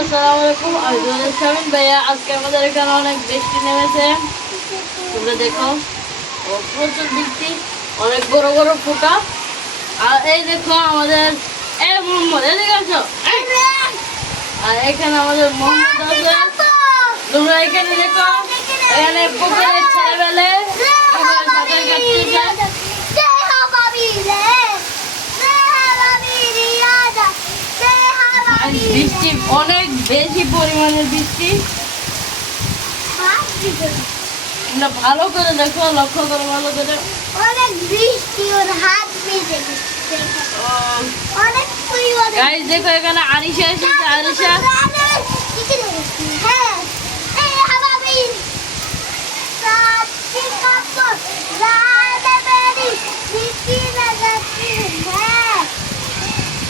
আসসালামু আলাইকুম। আমি তোমাদের শামিন ভাইয়া, আজকে আমাদের এখানে অনেক বৃষ্টি নেমেছে। তোমরা দেখো ও প্রচুর বৃষ্টি, অনেক বড় বড় ফোঁটা। আর এই দেখো আমাদের, এ মোহাম্মদ, এদিকে আসো। আর এখানে আমাদের মোহাম্মদ আছে। তোমরা এখানে দেখো, এখানে পুকুরে ছেলেবেলে সাঁতার কাটতেছে আর বৃষ্টি অনেক বেশি পরিমাণের বৃষ্টি তোমরা ভালো করে দেখো লক্ষ্য করো ভালো করে অনেক বৃষ্টি ওর হাত ভিজে অনেক গাইস দেখো এখানে আরিশা এসেছে আরিশা হ্যাঁ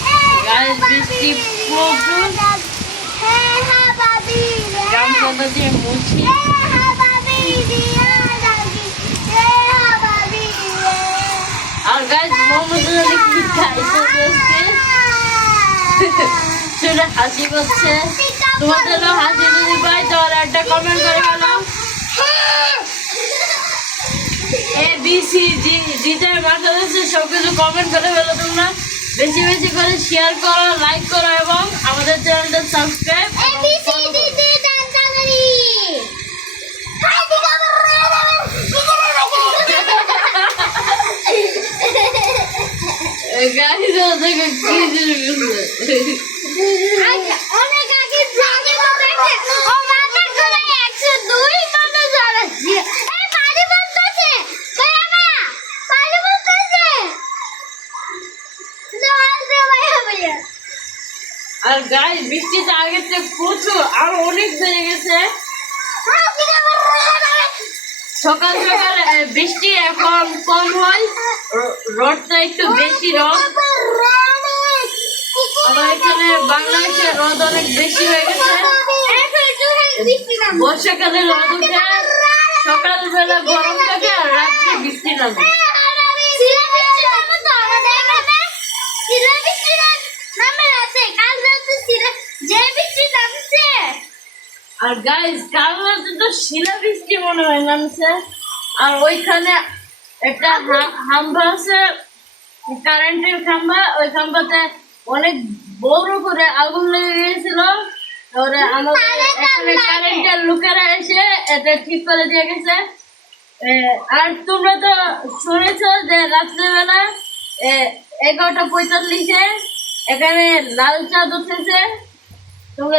হ্যাঁ গাইস বৃষ্টি হ্যাঁ দিয়ে মুছি হ্যাঁ হ্যাঁ আর কি খাইছে সেটা হাসি তোমাদেরও হাসি যদি পাই তাহলে একটা কমেন্ট করে এ বি সি জি মাথা সব কিছু কমেন্ট করে ফেলো তোমরা। বেশি বেশি করে শেয়ার করো লাইক করো এবং আমাদের চ্যানেলটা subscribe B C D D দান্তাগারি হাই দিগা গাইস দেখো কি শুরু করছে অনেক আগে জাগে বলেছে ও মাথা করে 102 মানুষ আলাছি এই পানি বলতেছে ভাইয়া পানি বলতেছে জল দে ভাইয়া ভাইয়া আর গাইস বৃষ্টিটা আগের থেকে প্রচুর, আর অনেক বেড়ে গেছে। সকাল সকাল বৃষ্টি এখন কম হয় রোদটা একটু বেশি রোদ আবার এখানে বাংলাদেশে রোদ অনেক বেশি হয়ে গেছে। বর্ষাকালে রোদ উঠে সকালবেলা গরম থাকে আর রাত্রে বৃষ্টি নামে। আর গাইস কাল তো শিলা বৃষ্টি মনে হয় নামছে আর ওইখানে একটা হা- খাম্বা আছে কারেন্টের খাম্বা ওই খাম্বাতে অনেক বড় করে আগুন লেগে গিয়েছিল। তারপরে আমাদের এখানে কারেন্টের লোকেরা এসে এটা ঠিক করে দিয়ে গেছে। আর তোমরা তো শুনেছ যে রাত্রেবেলা এগারোটা পঁয়তাল্লিশে এখানে লাল চাঁদ উঠেছে। তোমরা